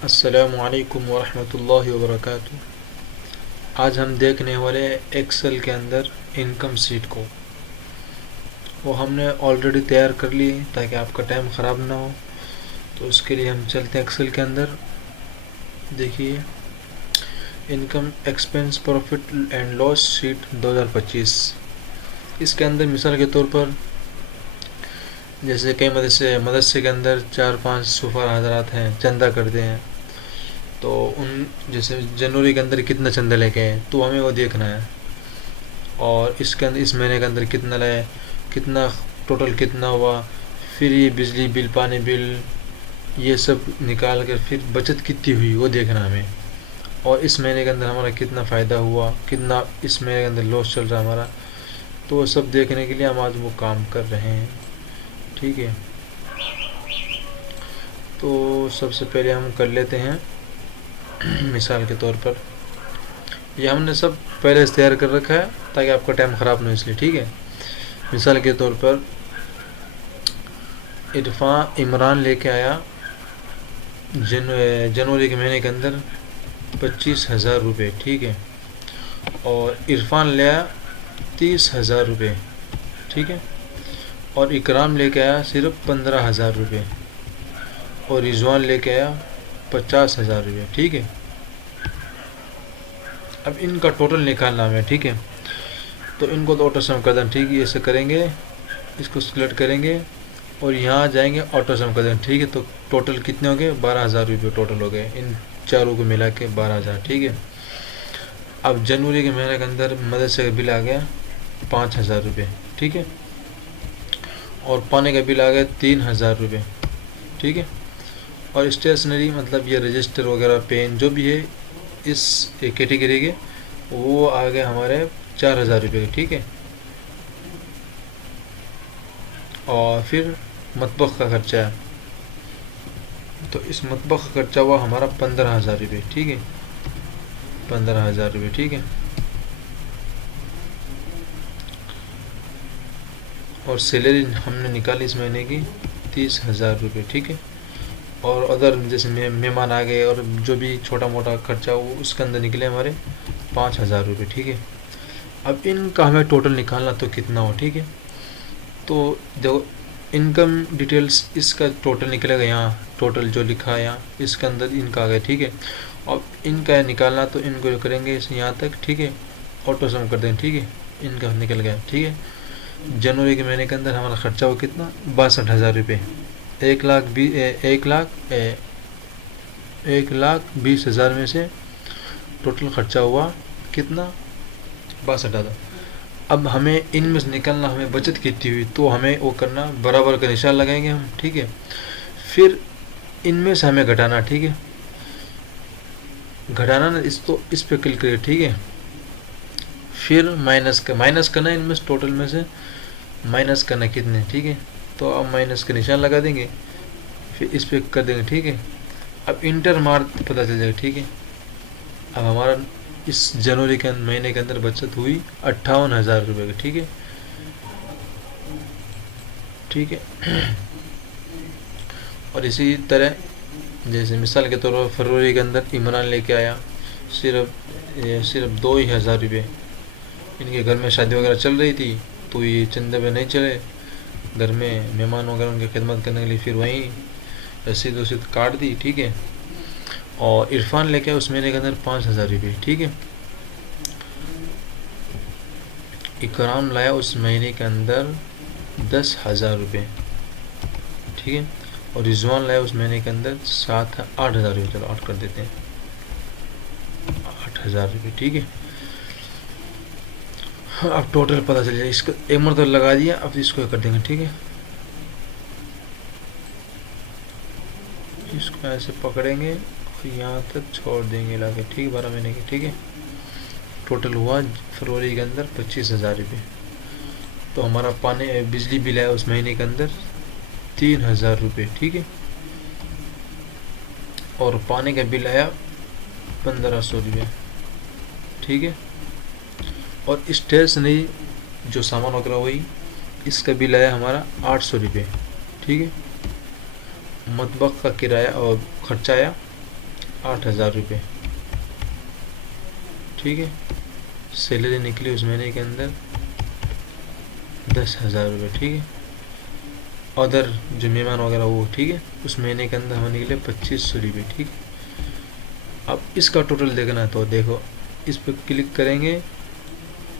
अस्सलामुअलैकुम वरहमतुल्लाहि वबरकातुहू। आज हम देखने वाले एक्सेल के अंदर इनकम शीट को। वो हमने ऑलरेडी तैयार कर ली है ताकि आपका टाइम ख़राब ना हो। तो उसके लिए हम चलते हैं एक्सेल के अंदर। देखिए, income expense profit and loss sheet 2025। इसके अंदर मिसाल के तौर पर जैसे कई मदरसे के अंदर 4-5 सुफर हजरात हैं, चंदा करते हैं, तो उन जैसे जनवरी के अंदर कितना चंदा लेके आए तो हमें वो देखना है। और इसके अंदर इस महीने के अंदर कितना लाए, कितना टोटल कितना हुआ, फिर ये बिजली बिल, पानी बिल, ये सब निकाल कर फिर बचत कितनी हुई वो देखना हमें। और इस महीने के अंदर हमारा कितना फ़ायदा हुआ, कितना इस महीने के अंदर लॉस चल रहा है हमारा, तो वो सब देखने के लिए हम आज वो काम कर रहे हैं। ठीक है, तो सबसे पहले हम कर लेते हैं मिसाल के तौर पर ये हमने सब पहले से तैयार कर रखा है ताकि आपका टाइम ख़राब ना हो, इसलिए। ठीक है, मिसाल के तौर पर इमरान लेके आया जनवरी के महीने के अंदर 25,000 रुपये। ठीक है, और इरफान ले आया 30,000 रुपये। ठीक है, और इकराम लेके आया सिर्फ 15,000 रुपये, और रिजवान लेके आया 50,000 रुपये। ठीक है, अब इनका टोटल निकालना है। ठीक है, तो इनको तो ऑटो सम कर दें। ठीक है, ऐसे करेंगे, इसको सिलेक्ट करेंगे और यहाँ जाएंगे, ऑटो सम कर दें। ठीक है, तो टोटल कितने हो गए, 12,000 रुपये टोटल हो गए इन चारों को मिला के 12,000। ठीक है, अब जनवरी के महीने के अंदर मदरसे का बिल आ गया 5,000 रुपये। ठीक है, और पानी का बिल आ गया 3,000 रुपये। ठीक है, और स्टेशनरी मतलब ये रजिस्टर वगैरह, पेन, जो भी है इस कैटेगरी के, वो आ गए हमारे 4,000 रुपये। ठीक है, और फिर मतबख का खर्चा है, तो इस मतबख का खर्चा हुआ हमारा 15,000 रुपये। ठीक है, 15,000 रुपये। ठीक है, और सैलरी हमने निकाली इस महीने की 30,000 रुपये। ठीक है, और अदर जैसे मेहमान आ गए और जो भी छोटा मोटा खर्चा वो उसके अंदर निकले हमारे 5,000 रुपये। ठीक है, अब इनका हमें टोटल निकालना तो कितना हो। ठीक है, तो देखो इनकम डिटेल्स इसका टोटल निकलेगा, यहाँ टोटल जो लिखा है यहाँ इसके अंदर इनका आ गया। ठीक है, अब इनका निकालना तो इनको करेंगे यहाँ तक। ठीक है, ऑटो सम कर देंगे। ठीक है, इनका निकल गया। ठीक है, जनवरी के महीने के अंदर हमारा खर्चा हुआ कितना, 62,000 रुपये। 1,20,000 में से टोटल खर्चा हुआ कितना, 62,000। अब हमें इनमें से निकलना, हमें बचत कितनी हुई, तो हमें वो करना, बराबर का निशान लगाएंगे हम। ठीक है, फिर इनमें से हमें घटाना। ठीक है, घटाना ना, इस पे क्लिक करिए। ठीक है, फिर माइनस करना, इनमें से टोटल में से माइनस करना कितने। ठीक है, तो अब माइनस का निशान लगा देंगे, फिर इस पे कर देंगे। ठीक है, अब इंटर मार पता चल जाएगा। ठीक है, अब हमारा इस जनवरी के महीने के अंदर बचत हुई 58,000 रुपये की। ठीक है, ठीक है, और इसी तरह जैसे मिसाल के तौर पर फरवरी के अंदर इमरान लेके आया सिर्फ 2,000 रुपये। इनके घर में शादी वगैरह चल रही थी, तो ये चंदे पे नहीं चले, घर में मेहमान वगैरह उनकी खिदमत करने के लिए फिर वहीं रसीद वसीद काट दी। ठीक है, और इरफान लेके आया उस महीने के अंदर 5,000 रुपये। ठीक है, इकराम लाया उस महीने के अंदर 10,000 रुपये। ठीक है, और रिजवान लाया उस महीने के अंदर 8,000 रुपये। चलो 8 कर देते हैं, 8,000 रुपये। ठीक है, अब टोटल पता चल जाए, इसको एक मरतबा लगा दिया, अब इसको कर देंगे। ठीक है, इसको ऐसे पकड़ेंगे और यहाँ तक छोड़ देंगे लाके। ठीक है, 12 महीने की। ठीक है, टोटल हुआ फरवरी के अंदर 25,000 रुपये। तो हमारा पानी बिजली बिल आया उस महीने के अंदर 3,000 रुपये। ठीक है, और पानी का बिल आया 1,500 रुपये। ठीक है, और स्टेशनरी जो सामान वगैरह वही, इसका बिल आया हमारा 800 रुपये। ठीक है, मतबख का किराया और खर्चा आया 8,000 रुपये, ठीक है। सैलरी निकली उस महीने के अंदर 10,000 रुपये, ठीक है। अदर जो मेहमान वगैरह वो, ठीक है, उस महीने के अंदर हमें निकले 2500 रुपये, ठीक है। अब इसका टोटल देखना है तो देखो, इस पर क्लिक करेंगे,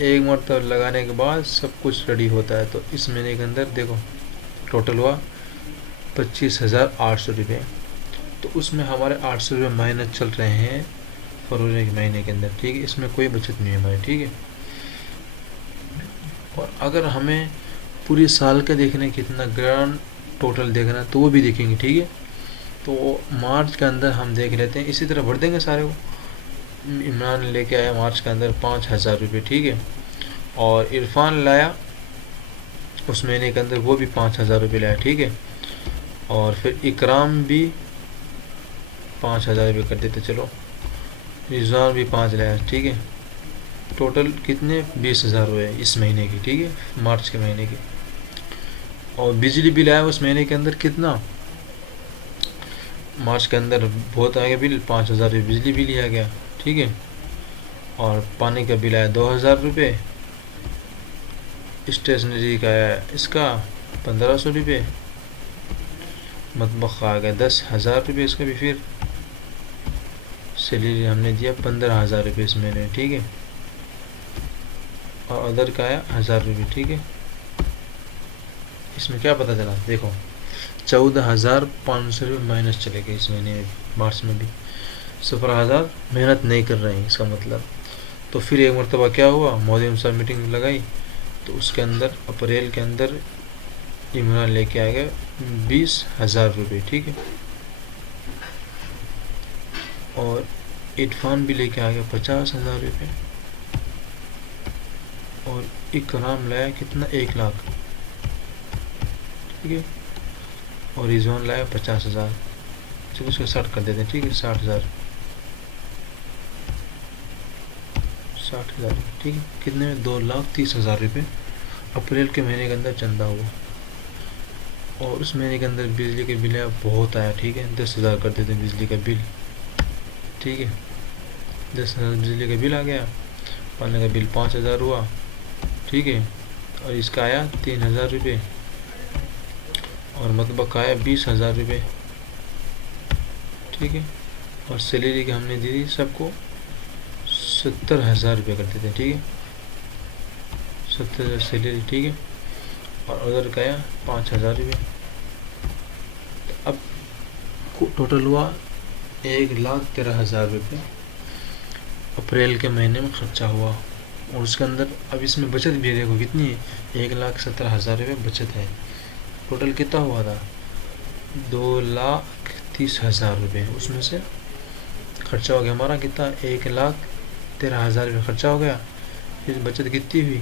एक मरतब लगाने के बाद सब कुछ रेडी होता है। तो इस महीने के अंदर देखो टोटल हुआ 25,800 रुपये। तो उसमें हमारे 800 रुपये माइनस चल रहे हैं फरवरी के महीने के अंदर, ठीक है। इसमें कोई बचत नहीं है हमारी, ठीक है। और अगर हमें पूरी साल का देखना है कितना ग्रांड टोटल देखना है तो वो भी देखेंगे, ठीक है। तो मार्च के अंदर हम देख लेते हैं, इसी तरह भर देंगे सारे को। इमरान लेके आया मार्च के अंदर 5,000 रुपये, ठीक है। और इरफान लाया उस महीने के अंदर, वो भी 5,000 रुपये लाया, ठीक है। और फिर इकराम भी 5,000 रुपये कर देते, चलो। रिजवान भी 5 लाया, ठीक है। टोटल कितने 20,000 हुए इस महीने की, ठीक है, मार्च के महीने की। और बिजली बिल आया उस महीने के अंदर कितना, मार्च के अंदर बहुत आ गया बिल, 5,000 रुपये बिजली बिल आ गया, ठीक है। और पानी का बिल आया 2,000 रुपये, स्टेशनरी का आया इसका 1,500 रुपये, मतबख आ गया 10,000 रुपये इसका भी। फिर सैलरी हमने दिया 15,000 रुपये इस महीने, ठीक है। और अदर का आया 1,000 रुपये, ठीक है। इसमें क्या पता चला, देखो 14,500 रुपये माइनस चले गए इस महीने में, मार्च में भी 17,000 मेहनत नहीं कर रहे हैं इसका मतलब। तो फिर एक मरतबा क्या हुआ, मोदी अनुसार मीटिंग लगाई, तो उसके अंदर अप्रैल के अंदर इमरान लेके आ गया 20,000 रुपये, ठीक है। और इरफान भी लेके आ गया 50,000 रुपये। और इकराम लाया कितना, 1,00,000, ठीक है। और रिजवान लाया 50,000, चलो इसको 60 कर देते हैं, ठीक है। 60,000, ठीक है। कितने में, 2,30,000 रुपये अप्रैल के महीने के अंदर चंदा हुआ। और उस महीने के अंदर बिजली के बिल बहुत आया, ठीक है। 10,000 कर देते हैं बिजली का बिल, ठीक है। 10,000 बिजली का बिल आ गया। पानी का बिल 5,000 हुआ, ठीक है। और इसका आया 3,000 रुपये। और मतलब आया 20,000 रुपये, ठीक है। और सैलरी की हमने दी थी सबको 70,000 रुपये कर देते, ठीक है। 70,000 सैलरी, ठीक है। और अदर का आया 5,000 रुपये। अब टोटल हुआ 1,13,000 रुपये अप्रैल के महीने में खर्चा हुआ। और उसके अंदर अब इसमें बचत भी देखो कितनी है, 1,17,000 रुपये बचत है। टोटल कितना हुआ था, 2,30,000 रुपये। उसमें से खर्चा हो गया हमारा कितना, 1,13,000 रुपये खर्चा हो गया। फिर बचत कितनी हुई,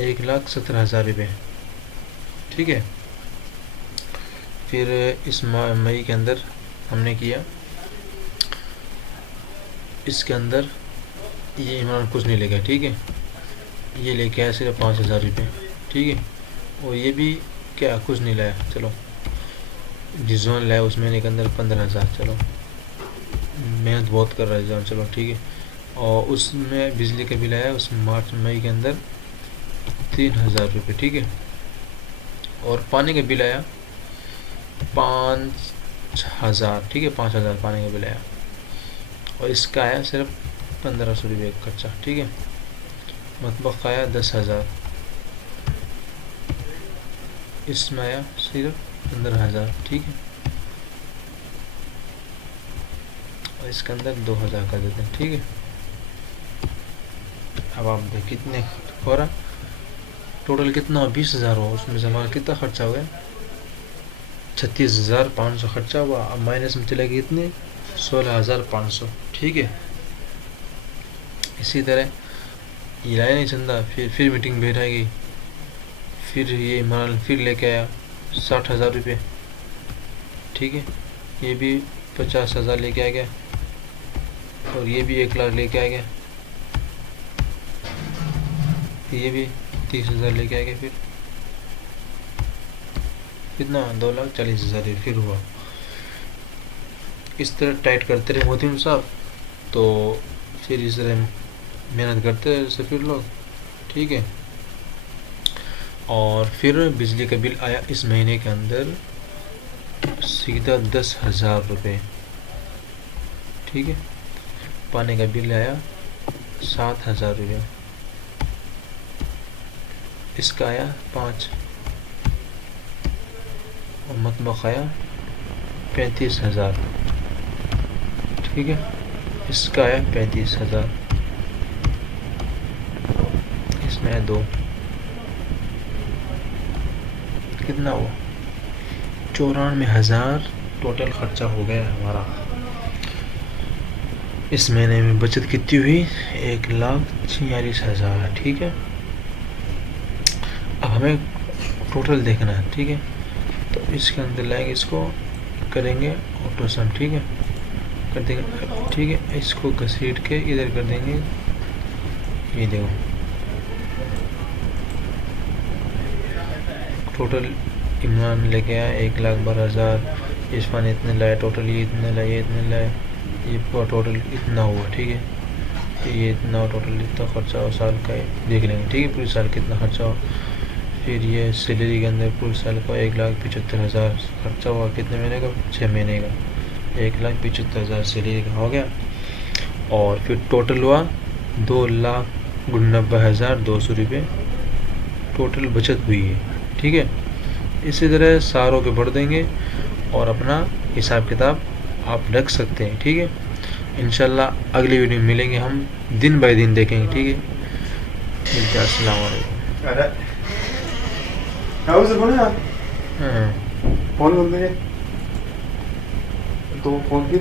1,17,000 रुपये, ठीक है। फिर इस मई के अंदर हमने किया, इसके अंदर ये इमरान कुछ नहीं लेगा, ठीक है। ये लेके आया सिर्फ 5,000 रुपये, ठीक है। और ये भी क्या कुछ नहीं लाया, चलो। रिजवान लाया उस महीने के अंदर 15,000, चलो। मेहनत बहुत कर रहा है रिजवान, चलो ठीक है। और उसमें बिजली का बिल आया उस मार्च मई के अंदर 3,000 रुपये, ठीक है। और पानी का बिल आया 5,000, ठीक है। 5,000 पानी का बिल आया। और इसका आया सिर्फ 1,500 रुपये खर्चा, ठीक है। मतलब आया 10,000, इसमें आया सिर्फ 15,000, ठीक है। और इसके अंदर 2,000 कर देते हैं, ठीक है। अब आप देख कितने हो रहा, टोटल कितना 20,000 हुआ। उसमें से हमारा कितना खर्चा हो गया, 36,500 खर्चा हुआ। अब माइनस में चले गए कितने, 16,500, ठीक है। इसी तरह ये लाया नहीं चंदा, फिर मीटिंग बैठाएगी। फिर ये इमरान फिर लेके आया 60,000 रुपये, ठीक है। ये भी 50,000 लेके आ गया। और ये भी 1,00,000 लेके आ गया। ये भी 30,000 लेके आ गया। फिर कितना, 2,40,000 फिर हुआ। इस तरह टाइट करते रहे मोहतिम साहब, तो फिर इस तरह मेहनत करते रहे सफ़ीर लोग, ठीक है। और फिर बिजली का बिल आया इस महीने के अंदर सीधा 10,000 रुपये, ठीक है। पानी का बिल आया 7,000 रुपये, इसका आया 5, और मतबख आया 35,000, ठीक है। इसका आया 35,000, इसमें है 2, कितना हुआ 94,000 टोटल खर्चा हो गया हमारा। इस महीने में बचत कितनी हुई 1,46,000, ठीक है। अब हमें टोटल देखना है, ठीक है। तो इसके अंदर लाएंगे, इसको करेंगे ऑटो सम, ठीक है, कर देंगे, ठीक है। इसको घसीट के इधर कर देंगे, ये देखो टोटल इमरान लेके आया 1,12,000, इरफान इतने लाए, टोटल ये इतने लाए, ये इतने लाए, ये पूरा टोटल इतना हुआ, ठीक है। ये इतना टोटल इतना खर्चा हो साल का, देख लेंगे, ठीक है, पूरे साल कितना खर्चा हो। फिर ये सैलरी के अंदर पूरे साल का 1,75,000 खर्चा हुआ, कितने महीने का 6 महीने का, 1,75,000 सैलरी का हो गया। और फिर टोटल हुआ 2,90,200 रुपये टोटल बचत हुई है, ठीक है। इसी तरह सारों के भर देंगे और अपना हिसाब किताब आप रख सकते हैं, ठीक है। इंशाल्लाह अगली वीडियो में मिलेंगे, हम दिन बाय दिन देखेंगे, ठीक है। मिलते हैं, अस्सलाम वालेकुम। अरे क्या से बोले आप हाँ। फोन बोल दे तो फोन की